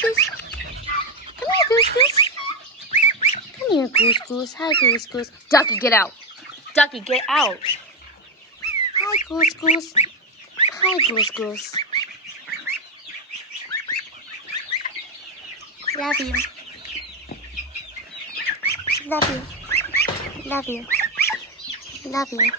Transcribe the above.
Goose Goose. Come here, Goose Goose. Come here, Goose Goose. Hi, Goose Goose. Ducky, get out. Ducky, get out. Hi, Goose Goose. Hi, Goose Goose. Love you. Love you. Love you. Love you.